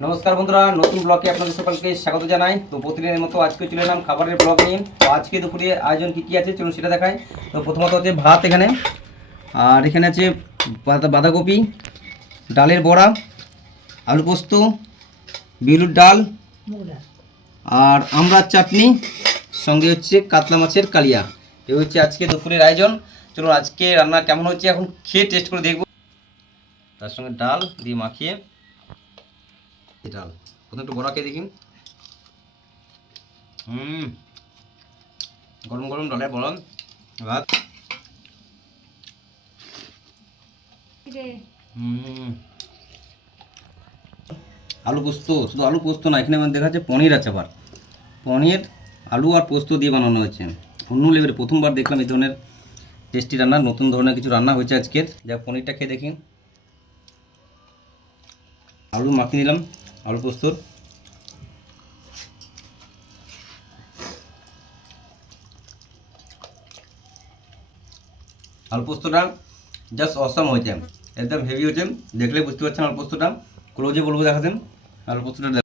নমস্কার বন্ধুরা, নতুন ব্লগে আপনাদের সকলকে স্বাগত জানাই। তো প্রতিদিনের মতো আজকে চলে এলাম খাবারের ব্লগ নিয়ে। তো আজকে দুপুরে আয়োজন কী কী আছে চলুন সেটা দেখায়। তো প্রথমত হচ্ছে ভাত এখানে, আর এখানে আছে বাঁধাকপি, ডালের বড়া, আলু পোস্ত, বিউলির ডাল আর আমড়ার চাটনি, সঙ্গে হচ্ছে কাতলা মাছের কালিয়া। এই হচ্ছে আজকে দুপুরের আয়োজন। চলুন আজকে রান্না কেমন হচ্ছে এখন খেয়ে টেস্ট করে দেখব। তার সঙ্গে ডাল দিয়ে মাখিয়ে ডাল প্রথমে একটু বড়া খেয়ে দেখি। গরম গরম ডালের বড়া, ভাত। আলু পোস্ত, শুধু আলু পোস্ত না, এখানে আমার দেখা যাচ্ছে পনির আছে। আবার পনির, আলু আর পোস্ত দিয়ে বানানো হয়েছে। অন্য লেভেলে প্রথমবার দেখলাম এই ধরনের টেস্টি রান্না, নতুন ধরনের কিছু রান্না হয়েছে আজকের। যা পনিরটা খেয়ে দেখি। আলু মাখিয়ে নিলাম আলু পোস্তর। আলু পোস্তটা জাস্ট অসাম হয়েছে, একদম হেভি হয়েছে। দেখলে বুঝতে পারছেন আলু পোস্তটা। ক্লোজে বলবো দেখাতেন আলু পোস্তটা।